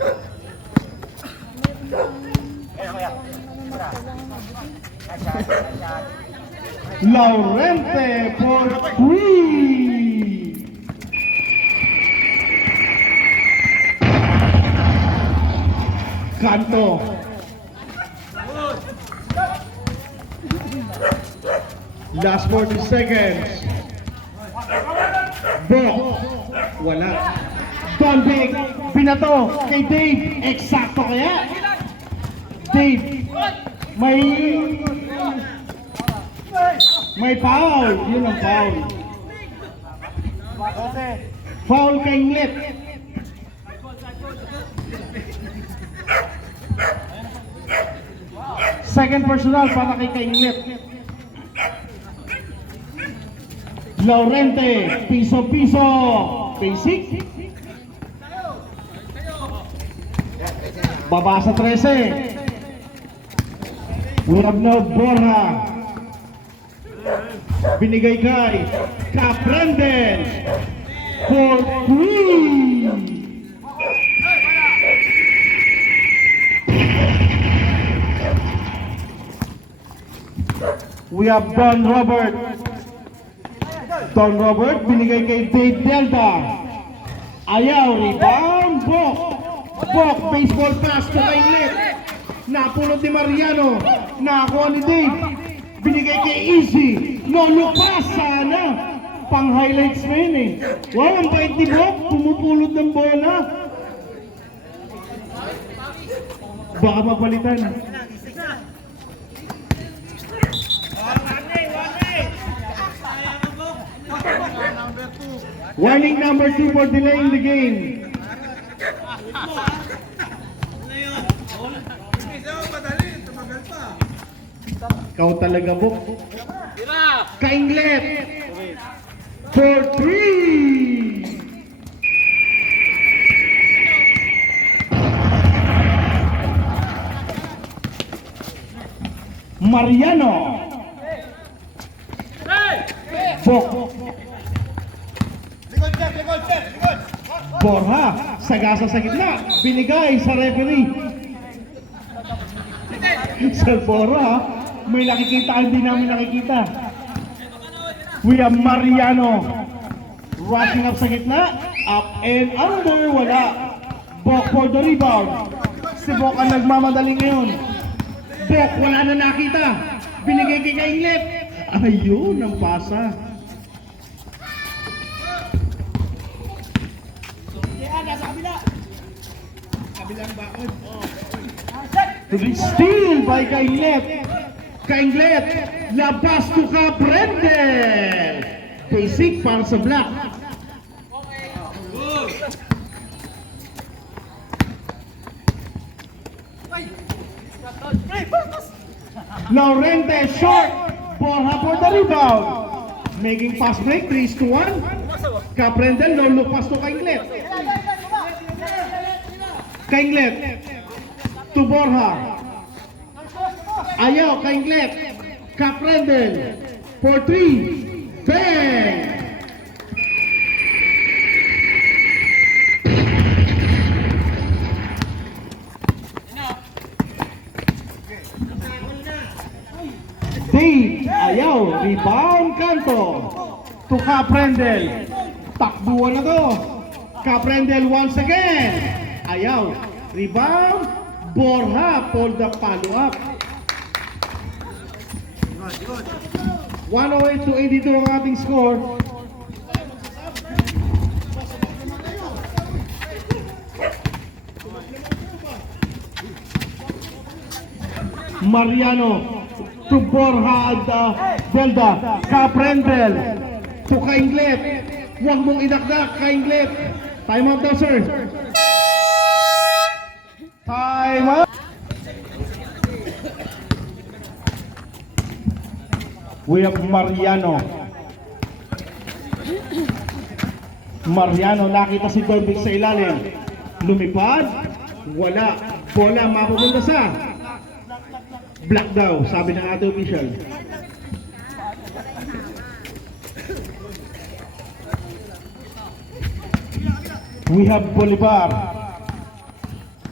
Laurente for 3. Kanto. Last 40 seconds. Bok. Wala. Don Big. Binato kay Dave. Eksakto kaya? Dave. May foul. Yun ang foul. Foul kay Nglet. Second personal para kay Kainglet. Laurente, piso-piso. Basic. Baba sa 13. We have now Borja. Binigay kay Caprendel for 3. We have Don Robert. Don Robert, binigay kay Dave Delta. Ayaw, rebound, Bok. Bok, baseball pass to kay Lit. Napulot ni Mariano. Nakakuha ni Dave. Binigay kay Easy. Lolo pass, sana. Pang highlights mo yun eh. Wow, ang bait ni Bok. Pumupulot ng bola. Baka mapalitan. Warning number 2 for delaying the game. Ikaw talaga, Bok. Kainglet for 3. Mariano. Bok. Borja, sagasa sa gitna, binigay sa referee. Sa Borja, may nakikita, hindi namin nakikita. We have Mariano rushing up sa gitna, up and under, wala. Bok for the rebound. Si Bok ang nagmamadali ngayon. Bok, wala na nakita. Binigay kay Kainglet. Ayun, ang pasa. Steal by Kainglet. Kainglet, labas to Caprendel. Basic para sa Black. Laurente short. Borja for the rebound. Making pass break, 3-1. Caprendel, no look pass to Kainglet. Kainglet to Borja. Ayaw, Kainglet. Caprendel for 3. Bang! Dave, ayaw, rebound Kanto to Caprendel. Takbuhan na to. Caprendel once again. Ayaw, rebound. Borja for the follow-up. 108-82 ang ating score. Mariano to Borja at Delta. Caprendel to Kainglet. Huwag mong idakdak, Kainglet. Time out daw, sir. Time out. We have Mariano. Mariano, nakita si Dorbik sa ilalim. Lumipad. Wala. Bola mapupunta sa Black daw, sabi ng ating official. We have Bolivar.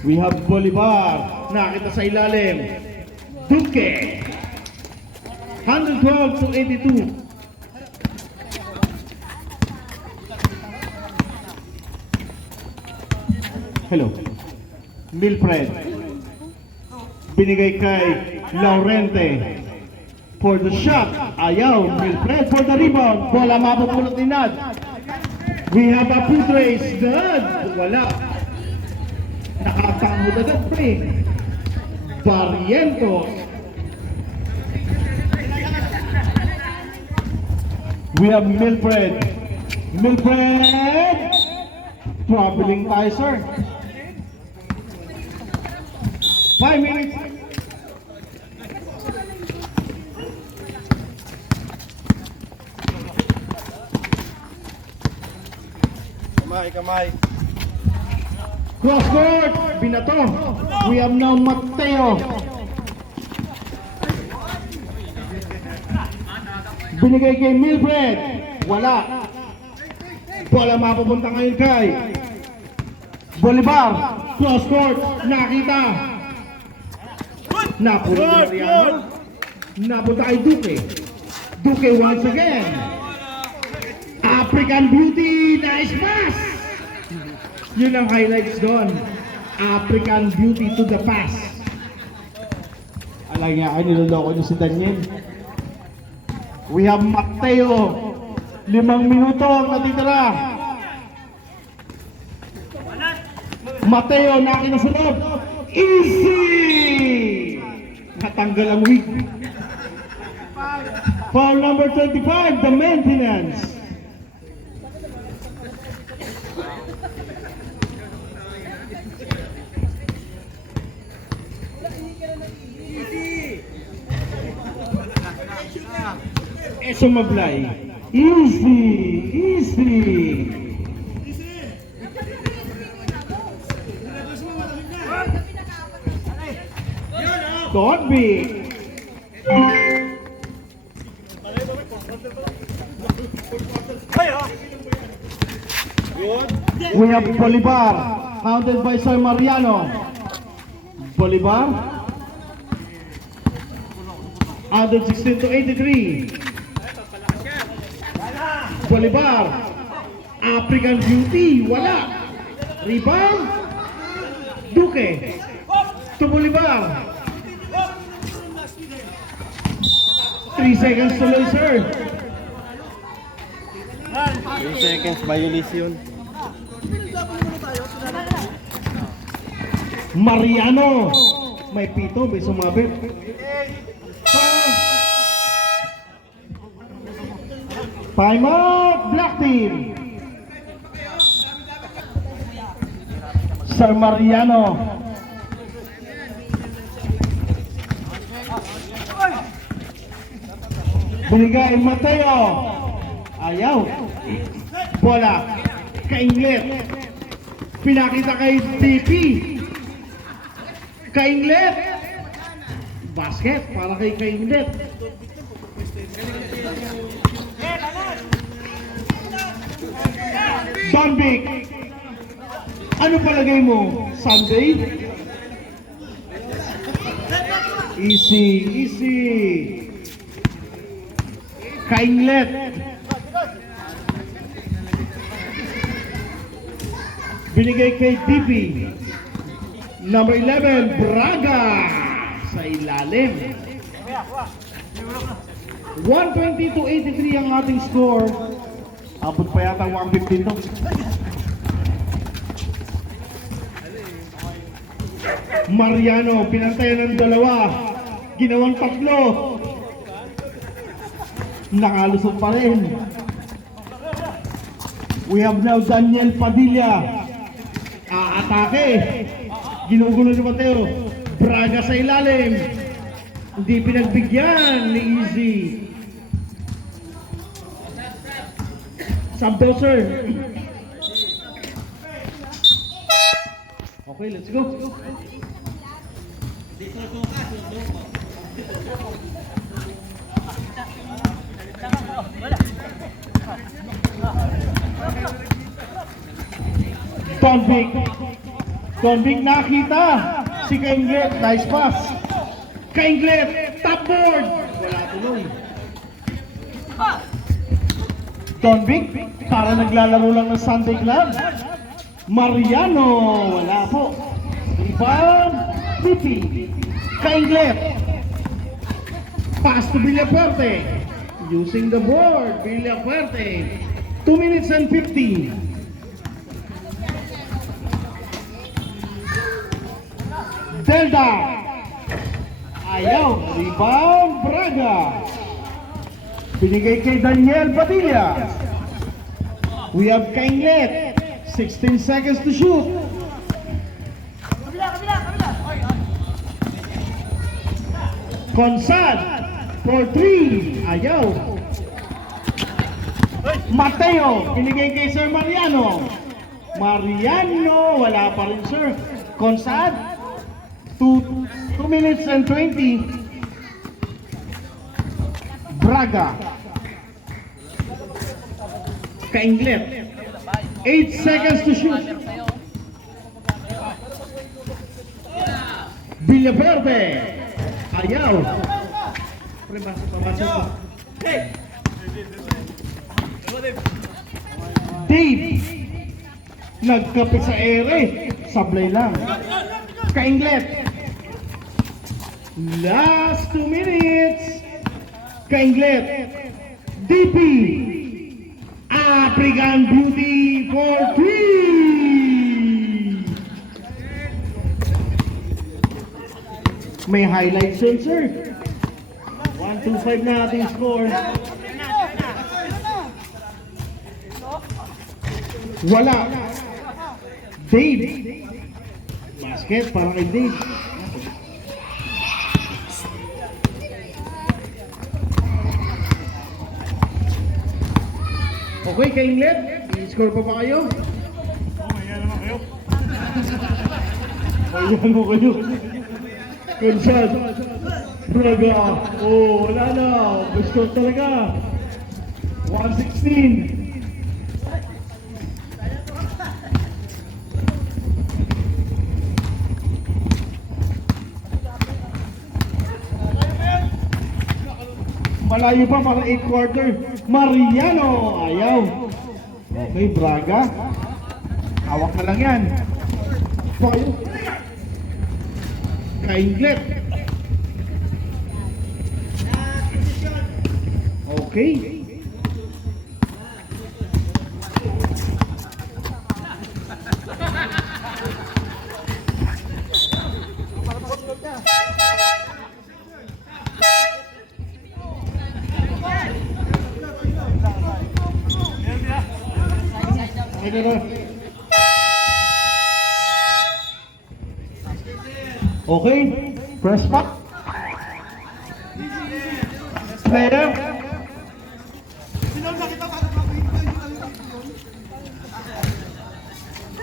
We have Bolivar. Nakita sa ilalim. Duque. 112 to 82. Hello. Milfred. Binigay kay Laurente. For the shot. Ayaw. Milfred for the rebound. Bola mapupulot ni Nad. We have a foot race. Nad. Wala. Nakatango na Nad pre. Barrientos. We have Milfred. Milfred. Traveling tayo sir. 5 minutes. Kamay. Cross court. Binato. We have now Mateo. Binigay kay Milfred. Wala. Bola mapupunta ngayon kay Bolivar. Cross court. Nakita. Napuro ni Mariano. Napunta kay Duque. Duque once again. African Beauty. Nice pass. Yun ang highlights doon. African Beauty to the pass. Alam niya, ay niloloko niyo si Daniel. We have Mateo. 5 minuto ang natitira. Mateo nakita sa loob. Easy! Natanggal ang wig. Foul number 25, the maintenance. Sumablay. Easy. Don't be. We have Bolivar, counted by Sir Mariano. Bolivar, 116 to 83. Bolivar, African Beauty, wala. Rebound, Duque, to Bolivar. 3 seconds tuloy, sir. 3 seconds, violation. Mariano, may pito, may sumabit. Time out, Black Team. Sir Mariano. Binigay Mateo. Ayaw. Bola. Kainglet. Pinakita kay DP. Kainglet. Basket para kay Kainglet. Donbik. Ano palagay mo? Sunday? Easy. Kainglet. Binigay kay DP. Number 11, Braga. Sa ilalim. 120 to 83 ang ating score. Abot pa yata 115 to. Mariano, pinantayan ng 2. Ginawang 3. Nakalusot pa rin. We have now Daniel Padilla. Aatake. Ginugulo ni Mateo. Braga sa ilalim. Hindi pinagbigyan ni Easy. Subdoser. Okay, let's go. Donbik. Don Vic nakita. Si Kainglet, nice pass. Kainglet, top board. Wala tuloy. Don Vic, para naglalaro lang ng Sunday Club. Mariano, wala po. Rebound, Pipi. Kainglet. Pass to Villafuerte. Using the board, Villafuerte. 2 minutes and 50. Delta. Ayaw. Rebound, Braga. Binigay kay Daniel Padilla. We have Kainglet. 16 seconds to shoot. Consad for 3. Ayaw. Mateo. Binigay kay Sir Mariano. Mariano. Wala pa rin, sir. Consad. 2 minutes and 20. Braga. Kainglet. 8 seconds to shoot. Villaverde. Ayaw. Dave. Nagkapit sa ere. Sablay lang. Kainglet. Last 2 minutes. Kainglet. DP. African Beauty for 3. May highlight sensor. 1-2-5 na ating score. Wala. Dave. Basket para kay Dave. Okay, Kainglet, i-score pa ba kayo? Maya naman kayo. Ayan mo kayo. Consad. Braga. Oh, wala na. Score talaga. 116. Malayo pa para 8 quarter. Mariano. Ayaw. Okay, Braga. Hawak na lang yan. Payo. Kainglet. Okay. Okay, press back. Player.